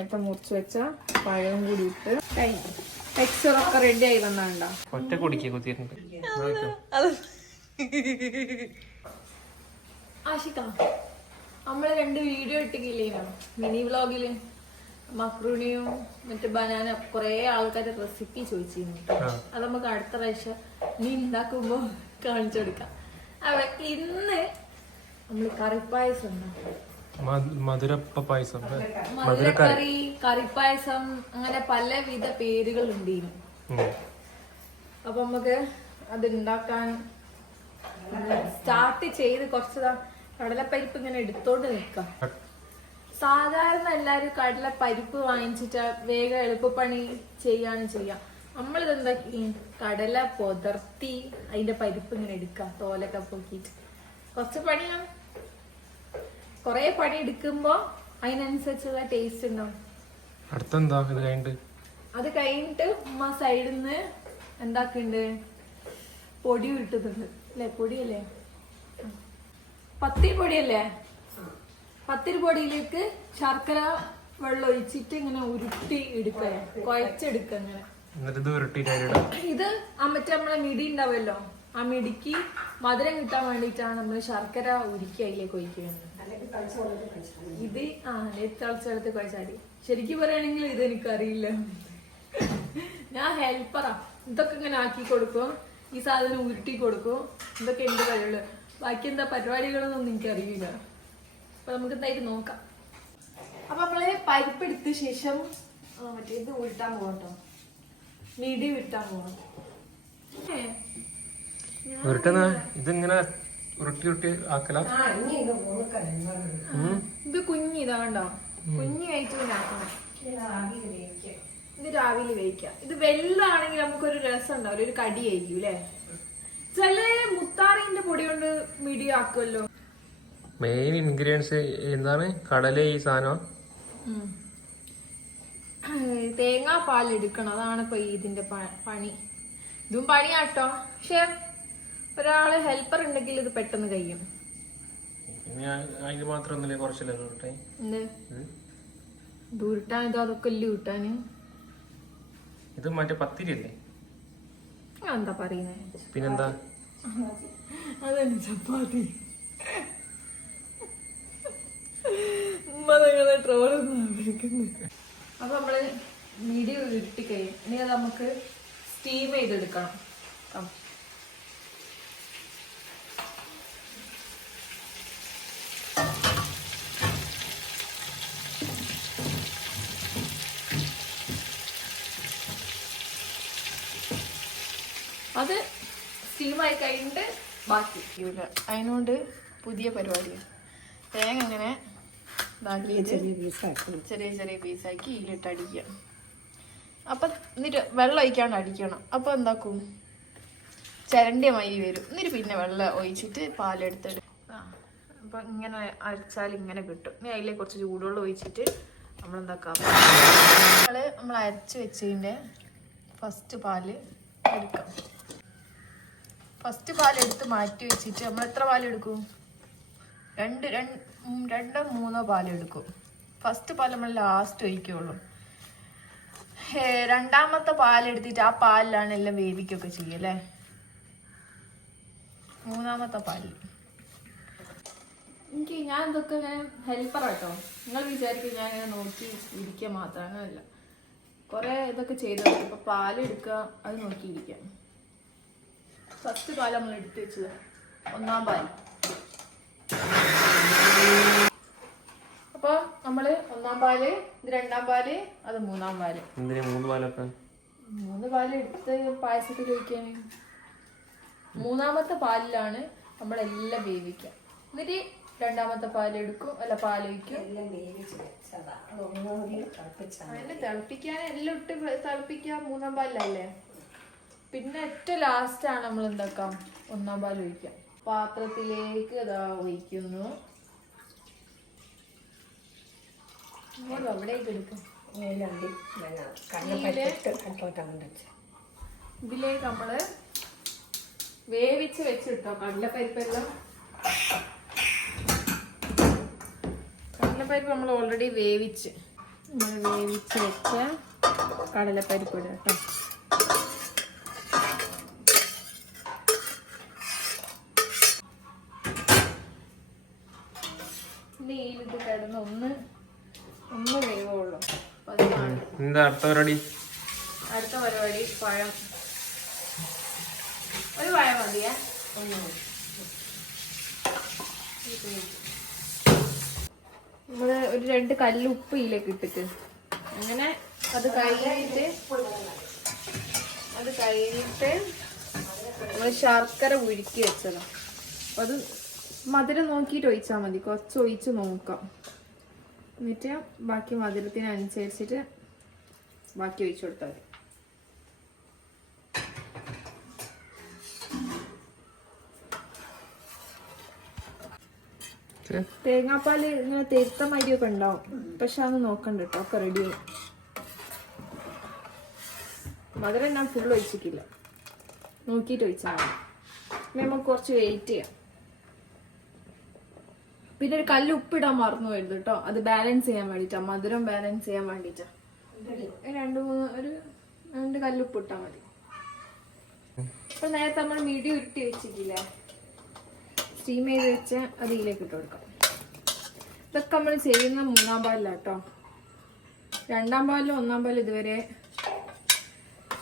നേരത്തെ മുറിച്ച് വെച്ച പഴവും കൂടി ഇട്ട് ടെക്സ്ചറൊക്കെ റെഡി ആയി വന്നാണ്ടോ ഒറ്റ കുടിക്കുക കുത്തിയിട്ടുണ്ട്. ആഷിക നമ്മള് 2 വീഡിയോ ഇട്ടിക്കില്ലേനോ മിനി വ്ളോഗില് മക്രൂണിയും മറ്റേ ബനാന കൊറേ ആൾക്കാര് റെസിപ്പി ചോദിച്ചിരുന്നു. അത് നമുക്ക് അടുത്ത പ്രാവശ്യം നീ ഉണ്ടാക്കുമ്പോ കാണിച്ചു കൊടുക്കാം. അപ്പൊ ഇന്ന് നമ്മള് കറിപ്പായസം മധുരപ്പ പായസം, മധുരക്കറി, കറിപ്പായസം, അങ്ങനെ പലവിധ പേരുകൾ ഉണ്ടായിരുന്നു. അപ്പൊ നമുക്ക് അത് ഉണ്ടാക്കാൻ സ്റ്റാർട്ട് ചെയ്ത് കുറച്ച് കടലപ്പരിപ്പ് ഇങ്ങനെ എടുത്തോണ്ട് നിക്കാം. സാധാരണ എല്ലാരും കടലപ്പരിപ്പ് വാങ്ങിച്ചിട്ട് വേഗം എളുപ്പപ്പണി ചെയ്യാൻ ചെയ്യാം. നമ്മളിതെന്താക്കി കടല പൊതർത്തി അതിന്റെ പരിപ്പ് ഇങ്ങനെ എടുക്കാം, തോലൊക്കെ പൊക്കിട്ട്. കുറച്ച് പണിയാണ്, കൊറേ പണി എടുക്കുമ്പോ അതിനനുസരിച്ചുള്ള ടേസ്റ്റ് ഉണ്ടാവും. അത് കഴിഞ്ഞിട്ട് ഉമ്മ സൈഡിൽ നിന്ന് എന്താക്കുന്നുണ്ട്, പൊടി ഇട്ടുന്നുണ്ട് അല്ലെ? പൊടിയല്ലേ, പത്തിരി പൊടിയല്ലേ? പത്തിരി പൊടിയിലേക്ക് ശർക്കര വെള്ളം ഒഴിച്ചിട്ട് ഇങ്ങനെ ഉരുട്ടി എടുക്ക, കുഴച്ചെടുക്ക. ഇങ്ങനെ ഇത് മറ്റേ നമ്മളെ മിടി ഉണ്ടാവുമല്ലോ, ആ മിടിക്ക് മധുരം കിട്ടാൻ വേണ്ടിയിട്ടാണ് നമ്മൾ ശർക്കര ഉരുക്കി അതിലേക്ക് ഒഴിക്കുന്നത്. ഇത് തിളച്ചെടുത്ത് കുഴച്ചാടി. ശരിക്കും പറയുകയാണെങ്കിൽ ഇത് എനിക്കറിയില്ല, ഞാൻ ഹെൽപ്പറാ. ഇതൊക്കെ ഇങ്ങനെ ആക്കി കൊടുക്കും, ഈ സാധനം ഉരുട്ടി കൊടുക്കും, ഇതൊക്കെ എന്റെ കഴിവുള്ളു. ബാക്കി എന്താ പരിപാടികളൊന്നും എനിക്കറിയില്ല. അപ്പൊ നമുക്ക് എന്തായിട്ട് നോക്കാം. അപ്പൊ നമ്മള് പരിപ്പ് എടുത്ത ശേഷം മറ്റേ ഇത് ഉരുട്ടാൻ പോകട്ടോ, മിടി ഉരുട്ടാൻ പോകാം. ഇതിങ്ങനെ ഉരുട്ടി ഉരുട്ടി ആക്കല. ഇത് കുഞ്ഞിതാ കണ്ടോ, കുഞ്ഞി കഴിച്ചിട്ടാക്കണം. ഇത് രാവിലെ വേവിക്കാം. ഇത് വെള്ളാണെങ്കിൽ നമുക്കൊരു രസം ഉണ്ടാവില്ല, ഒരു കടിയായിരിക്കും അല്ലെ? ചില മുത്താറിന്റെ പൊടി കൊണ്ട് മിടി ആക്കുമല്ലോ. മെയിൻ ഇൻഗ്രീഡിയൻസ് എന്താണ്? കടല, ഈ സാധനം തേങ്ങാ പാലെടുക്കണം. അതാണ് ഇപ്പൊ ഇതിന്റെ പണി. ഇതും പണിയാട്ടോ, പക്ഷെ ഒരാള് ഹെൽപ്പർ ഉണ്ടെങ്കിൽ ഇത് പെട്ടെന്ന് കഴിയും. ദൂരിട്ടാൻ ഇത് അതൊക്കെ അല്ലേ കിട്ടാന്. ഇത് മറ്റേ പത്തിരി അല്ലേ? എന്താ പറയുന്നേ? പിന്നെന്താ? അതന്നെ ചപ്പാത്തി. നിങ്ങളെ ട്രോളൊന്നും വിളിക്കുന്നത്. അപ്പൊ നമ്മള് മിടി ഉരുട്ടി കഴിയും. ഇനി അത് നമുക്ക് സ്റ്റീം ചെയ്തെടുക്കണം. അത് സ്റ്റീമായി കഴിഞ്ഞിട്ട് ബാക്കി അതിനോണ്ട് പുതിയ പരിപാടിയാണ്. തേങ്ങ ഇങ്ങനെ ചെറിയ ചെറിയ പീസാക്കി ഇതിലിട്ട് അടിക്കുക. അപ്പൊ എന്നിട്ട് വെള്ളം ഒഴിക്കാണ്ട് അടിക്കണം. അപ്പൊ എന്താക്കും, ചിരണ്ടിയ മൈ വരും. എന്നിട്ട് പിന്നെ വെള്ളം ഒഴിച്ചിട്ട് പാലെടുത്തിടും. അപ്പൊ ഇങ്ങനെ അരച്ചാൽ ഇങ്ങനെ കിട്ടും. ഇനി അതിലേക്ക് കുറച്ച് ചൂടുവെള്ളം ഒഴിച്ചിട്ട് നമ്മളെന്താക്കാം, നമ്മൾ അരച്ച് വെച്ചതിൻ്റെ ഫസ്റ്റ് പാല് എടുക്കാം. ഫസ്റ്റ് പാലെടുത്ത് മാറ്റി വെച്ചിട്ട് നമ്മൾ എത്ര പാലെടുക്കും? 2-3 പാലെടുക്കും. ഫസ്റ്റ് പാൽ നമ്മൾ ലാസ്റ്റ് ഒഴിക്കുള്ളൂ. രണ്ടാമത്തെ പാലെടുത്തിട്ട് ആ പാലിലാണ് എല്ലാം വേവിക്കൊക്കെ ചെയ്യല്ലേ. മൂന്നാമത്തെ പാലിൽ ഞാൻ ഇതൊക്കെ ഇങ്ങനെ ഹെൽപ്പറാട്ടോ. നിങ്ങൾ വിചാരിക്കും ഞാൻ ഇങ്ങനെ നോക്കി ഇരിക്കുക മാത്രമല്ല, കുറെ ഇതൊക്കെ ചെയ്തു. ഇപ്പൊ പാലെടുക്കുക, അത് നോക്കിയിരിക്കാം. ഫസ്റ്റ് പാൽ നമ്മൾ എടുത്ത് വെച്ചത് 1-ാം പാൽ. അപ്പൊ നമ്മള് 1-ാം പാല്, ഇത് 2-ാം പാല്, അത് 3-ാം പാല്. 3 പാല് എടുത്ത് പായസത്തിൽ ഒഴിക്കാന്. 3-ാമത്തെ പാലിലാണ് നമ്മളെല്ലാം വേവിക്കുക. എന്നിട്ട് 2-ാമത്തെ പാലെടുക്കും, അല്ല പാലൊഴിക്കും. അതിന് തിളപ്പിക്കാൻ എല്ലാം ഇട്ട് തിളപ്പിക്കുക 3-ാം പാലിലല്ലേ. പിന്നെ ഏറ്റവും ലാസ്റ്റ് ആണ് നമ്മൾ എന്താക്കാം, 1-ാം പാൽ ഒഴിക്കാം. പാത്രത്തിലേക്ക് ഇതാ ഒഴിക്കുന്നു. അവിടേക്ക് എടുക്കും. ഇതിലേക്ക് നമ്മള് വേവിച്ച് വെച്ചിട്ടോ കടലപ്പരിപ്പെല്ലാം. കടലപ്പരിപ്പ് നമ്മൾ ഓൾറെഡി വേവിച്ച് നമ്മൾ വേവിച്ച് വെച്ച കടലപ്പരിപ്പ് ഇടുക കേട്ടോ. ഇത് കിടന്ന് ഒന്ന് വേവുള്ളൂ. എന്താ അടുത്ത പരിപാടി? അടുത്ത പരിപാടി പഴം. ഒരു പഴം മതിയേ. നമ്മള് ഒരു 2 കല്ല് ഉപ്പ് ഇതിലേക്ക് ഇട്ടിട്ട് അങ്ങനെ അത് കഴിഞ്ഞിട്ട് നമ്മള് ശർക്കര ഉരുക്കി വെച്ചതാ. അപ്പൊ അത് മധുരം നോക്കിയിട്ട് ഒഴിച്ചാൽ മതി. കുറച്ച് ഒഴിച്ച് നോക്കാം. എന്നിട്ട് ബാക്കി മധുരത്തിനനുസരിച്ചിട്ട് ബാക്കി ഒഴിച്ചു കൊടുത്താൽ മതി. തേങ്ങാപ്പാല് ഇങ്ങനെ തെരുത്ത മരിയൊക്കെ ഉണ്ടാവും. പക്ഷെ അത് നോക്കണ്ട കേട്ടോ, ഒക്കെ റെഡിയാവും. മധുരം ഞാൻ ഫുൾ ഒഴിച്ചിട്ടില്ല, നോക്കിയിട്ട് ഒഴിച്ചാൽ മതി. നമുക്ക് കുറച്ച് വെയിറ്റ് ചെയ്യാം. പിന്നെ ഒരു കല്ല് ഉപ്പിടാൻ മറന്നു പോയത് കേട്ടോ. അത് ബാലൻസ് ചെയ്യാൻ വേണ്ടിട്ടാ, മധുരം ബാലൻസ് ചെയ്യാൻ വേണ്ടിട്ടാ. 2 കല്ലുപ്പ് ഇട്ടാ മതി. ഇപ്പൊ നേരത്തെ നമ്മൾ മിടി ഉരുട്ടി വെച്ചിട്ടില്ലേ, സ്റ്റീം ചെയ്ത് വെച്ച് അത് ഇതിലേക്ക് ഇട്ട് കൊടുക്കാം. ഇതൊക്കെ നമ്മൾ ചെയ്യുന്ന 3-ാം പാലിലാട്ടോ. 2-ാം പാലിലും 1-ാം പാലും ഇതുവരെ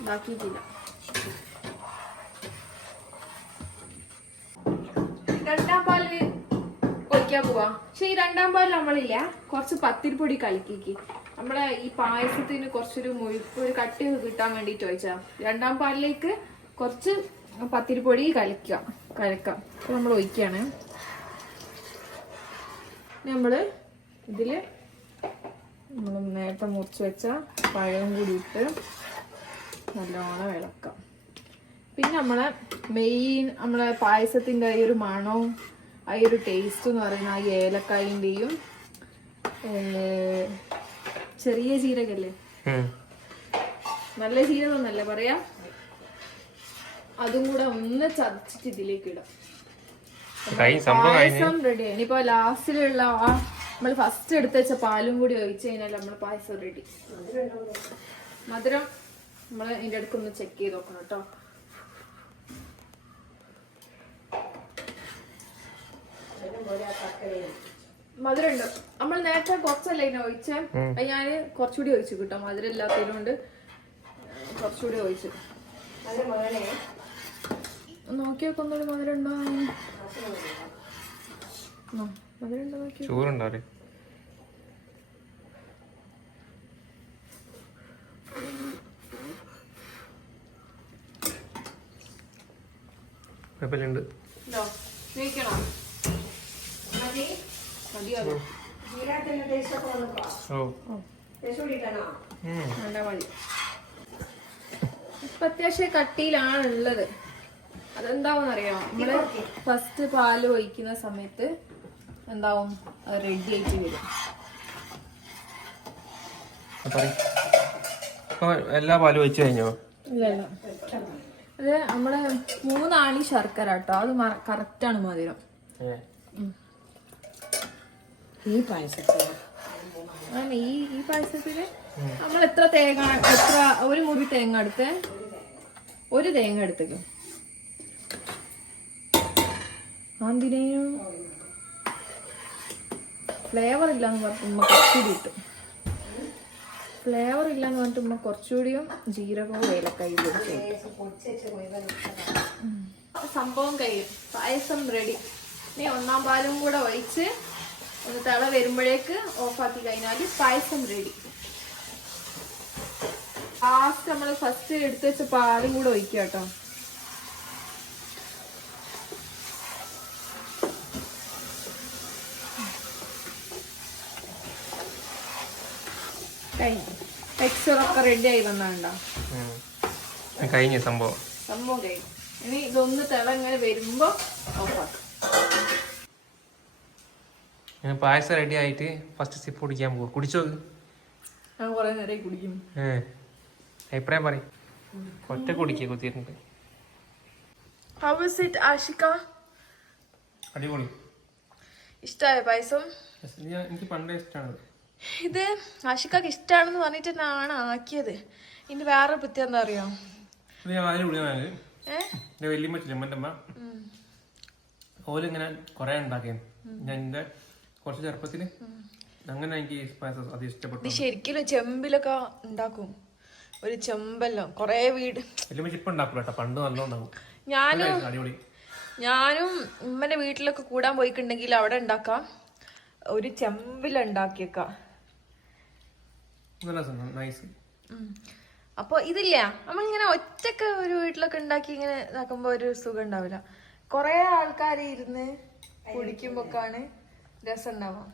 ഇതാക്കിയിട്ടില്ല. 2-ാം പാലിന് ഒഴിക്കാൻ പോവാ. പക്ഷെ ഈ 2-ാം പാലിൽ നമ്മളില്ല, കുറച്ച് പത്തിരിപ്പൊടി കലക്കിക്ക്. നമ്മളെ ഈ പായസത്തിന് കുറച്ചൊരു മുഴുപ്പ്, ഒരു കട്ടി കിട്ടാൻ വേണ്ടിട്ട് ഒഴിച്ചാ. 2-ാം പാലിലേക്ക് കുറച്ച് പത്തിരിപ്പൊടി കലക്കാം. അപ്പൊ നമ്മൾ ഒഴിക്കാണ്. നമ്മള് ഇതില് നമ്മൾ നേരത്തെ മുറിച്ച് വെച്ച പഴം കൂടി ഇട്ട് നല്ലോണം ഇളക്കാം. പിന്നെ നമ്മളെ മെയിൻ നമ്മളെ പായസത്തിന്റെ ഈ ഒരു മണവും ആ ഒരു ടേസ്റ്റ് എന്ന് പറയുന്ന ആ ഏലക്കായിന്റെയും ചെറിയ ജീരകല്ലേ, നല്ല ജീരകമൊന്നല്ലേ പറയാ, അതും കൂടെ ഒന്ന് ചതച്ചിട്ട് ഇതിലേക്ക് ഇടാം. പായസം റെഡി. ഇനിയിപ്പോ ലാസ്റ്റിലുള്ള നമ്മൾ ഫസ്റ്റ് എടുത്ത് വെച്ച പാലും കൂടി ഒഴിച്ചു കഴിഞ്ഞാൽ നമ്മൾ പായസം റെഡി. മധുരം നമ്മൾ ഇതിന്റെ അടുത്ത് ഒന്ന് ചെക്ക് ചെയ്ത് നോക്കണം കേട്ടോ. മധുരം ഉണ്ട്. നമ്മൾ നേരത്തെ കുറച്ചല്ലേ ഇതിനെ ഒഴിച്ചേ, ഞാന് കുറച്ചുകൂടി ഒഴിച്ചു കിട്ടോ. മധുരം ഇല്ലാത്തതുകൊണ്ട് കുറച്ചുകൂടി ഒഴിച്ചു. നോക്കി നോക്കൊന്നൊരു മധുരം ഉണ്ടോ, മധുരം ഉണ്ടോ നോക്കി. ചോറുണ്ടാവേ കുഴപ്പമില്ലുണ്ട്. ഇപ്പൊ അത്യാവശ്യം കട്ടിയിലാണ് ഉള്ളത്. അതെന്താവും അറിയാമോ, നമ്മള് ഫസ്റ്റ് പാല് ഒഴിക്കുന്ന സമയത്ത് എന്താവും റെഡി ആയിട്ട് വരും. എല്ലാ പാലും ഒഴിച്ചു കഴിഞ്ഞോ? ഇല്ലല്ല, അത് നമ്മള് 3 ആണി ശർക്കര കേട്ടോ. അത് കറക്റ്റാണ് മധുരം. ഈ പായസത്തില് നമ്മൾ എത്ര ഒരു മുറി തേങ്ങ എടുത്ത്, ഒരു തേങ്ങ എടുത്തേക്കും. എന്തിനേയും ഫ്ലേവർ ഇല്ലാന്ന് പറഞ്ഞിട്ട് കുറച്ചുകൂടി ഇട്ടു. ഫ്ലേവർ ഇല്ലാന്ന് പറഞ്ഞിട്ട് കുറച്ചുകൂടിയും ജീരകവും ഏലക്കായും സംഭവം കഴിയും. പായസം റെഡി. ഇനി 1-ാം പാലും കൂടെ ഒഴിച്ച് ഒന്ന് തിള വരുമ്പോഴേക്ക് ഓഫാക്കി കഴിഞ്ഞാൽ പായസം റെഡി. ലാസ്റ്റ് നമ്മൾ ഫസ്റ്റ് എടുത്ത് വെച്ച പാലും കൂടെ ഒഴിക്കുക കേട്ടോ. ടെക്സ്ചറൊക്കെ റെഡി ആയി വന്നാണ്ടോ, കഴിഞ്ഞ സംഭവം കഴിഞ്ഞു. ഇനി ഇതൊന്ന് തിള ഇങ്ങനെ വരുമ്പോ ഓഫാക്കാം. പായസം റെഡി ആയിട്ട് ഫസ്റ്റ് സിപ്പ് കുടിക്കാൻ പോകും. കുടിച്ചോ? ഞാൻ കുറെ നേരം കുടിക്കും. അഭിപ്രായം പറയും. ഒറ്റ കുടിക്കുക കുത്തിയിട്ടുണ്ട്. How is it, Aashiq? അടിപൊളി. ഇഷ്ടമായ പായസം? എനിക്ക് പണ്ടേ ഇഷ്ടമാണ്. ഇത് ആഷിക്കാക്ക് ഇഷ്ടമാണെന്ന് പറഞ്ഞിട്ട് തന്നെയാണ് ആക്കിയത്. ഇനി വേറെ പ്രത്യേകം എന്താ അറിയോ, വല്യമ്മ ചിലമ്മൻ്റെമ്മ ഓലിങ്ങനെ കൊറേ ഉണ്ടാക്കിയ ഞാൻ എന്റെ കുറച്ച് ചെറുപ്പത്തില് അങ്ങനെ എനിക്ക് അത് ഇഷ്ടപ്പെട്ടു. ശരിക്കും ചെമ്പിലൊക്കെ ഉണ്ടാക്കും, ഒരു ചെമ്പല്ലോ കൊറേ വീട്. വല്യമ്മ ഇപ്പൊ ഉണ്ടാക്കൂല കേട്ടോ, പണ്ട് നല്ലോണ്ടാവും. ഞാനും ഉമ്മന്റെ വീട്ടിലൊക്കെ കൂടാൻ പോയിട്ടുണ്ടെങ്കിൽ അവിടെ ഉണ്ടാക്കാം, ഒരു ചെമ്പിലുണ്ടാക്കിയേക്കാം. അപ്പൊ ഇതില്ല, നമ്മളിങ്ങനെ ഒറ്റക്ക് ഒരു വീട്ടിലൊക്കെ ഉണ്ടാക്കി ഇങ്ങനെ ഇതാക്കുമ്പോ ഒരു സുഖം ഉണ്ടാവില്ല. കൊറേ ആൾക്കാർ ഇരുന്ന് കുടിക്കുമ്പോക്കാണ് രസം ഉണ്ടാവാം.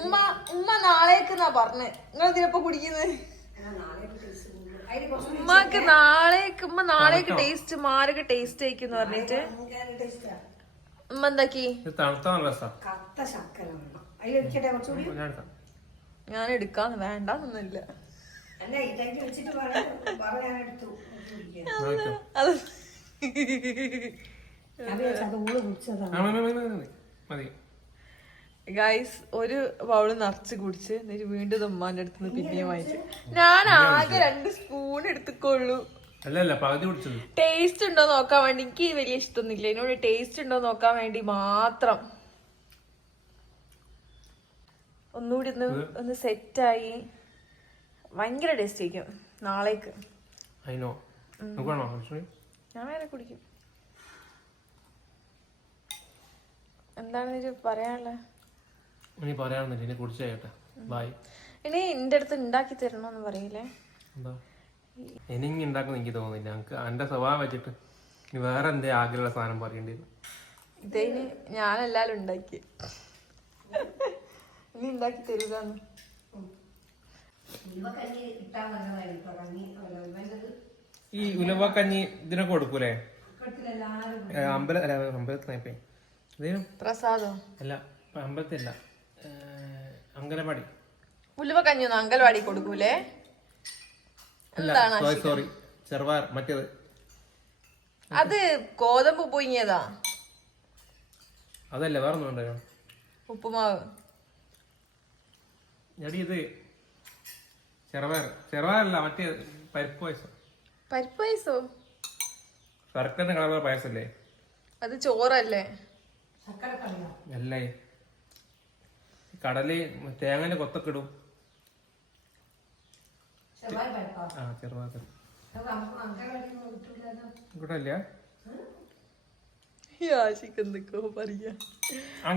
ഉമ്മ നാളേക്കെന്നാ പറഞ്ഞ്, നിങ്ങൾ ഇതിനൊപ്പം കുടിക്കുന്നത്? ഉമ്മ നാളേക്ക് ടേസ്റ്റ് മാരക ടേസ്റ്റ് ആയിക്കെന്ന് പറഞ്ഞിട്ട് ഉമ്മ എന്താക്കി, ഞാൻ എടുക്കാന്ന് വേണ്ടെന്നൊന്നുമില്ല. അത് ഗൈസ് ഒരു ബൗള് നിറച്ച് കുടിച്ച് എന്നിട്ട് വീണ്ടും ഉമ്മാന്റെ അടുത്ത് നിന്ന് പിന്നെയും വാങ്ങിച്ചു. ഞാൻ ആകെ 2 സ്പൂൺ എടുത്തുക്കൊള്ളൂ. ടേസ്റ്റ് ഉണ്ടോ നോക്കാൻ വേണ്ടി, എനിക്ക് വലിയ ഇഷ്ടമൊന്നുമില്ല, എന്നോട് ടേസ്റ്റ് ഉണ്ടോ നോക്കാൻ വേണ്ടി മാത്രം ഒന്നുകൂടി ഒന്ന് സെറ്റായി ഭയങ്കര ടേസ്റ്റ് ആയിരിക്കും നാളേക്ക്. ഞാൻ വേറെ കുടിക്കും. എന്താണ് പറയാനുള്ളത്? ഇനി എന്റെ അടുത്ത് ഉണ്ടാക്കി തരണോന്ന് പറയില്ലേ? എനിക്ക് ഉണ്ടാക്കുന്ന എനിക്ക് തോന്നുന്നില്ല. എനിക്ക് എന്റെ സ്വഭാവം വെച്ചിട്ട് വേറെ എന്തേ ആഗ്രഹമുള്ള സാധനം പറയേണ്ടി വരും. ഇതിന് ഞാനെല്ലാരും ഉണ്ടാക്കി, നീ ഉണ്ടാക്കി തരുകാന്ന്. ഈ ഉലുവക്കഞ്ഞി ഇതിനൊക്കെ കൊടുക്കൂലേ അമ്പലത്തിനെ? പ്രസാദം അല്ല, അമ്പലത്തില്ല, അങ്കലവാടി. ഉലുവക്കഞ്ഞൊന്നും അങ്കൽവാടി കൊടുക്കൂലേ? സോറി, ചെറുവാർ മറ്റേത്. അത് ഗോതമ്പ് പുഴുങ്ങിയതാ. അതല്ല, വേറെ ഒന്നും ഉണ്ടോ? ഉപ്പുമാവ്. ഇത് ചെറുവാറല്ല, മറ്റേ പരിപ്പ് പായസം. പരിപ്പ് പായസോ? ശർക്കരന്റെ കളറുള്ള പായസല്ലേ അത്? ചോറല്ലേ? അല്ലേ, കടല് തേങ്ങന്റെ കൊത്തൊക്കെ ഇടും. ചെറുവാർ ഇങ്ങോട്ടല്ല. ആശിക്ക് എന്തൊക്കെയോ പറയാ.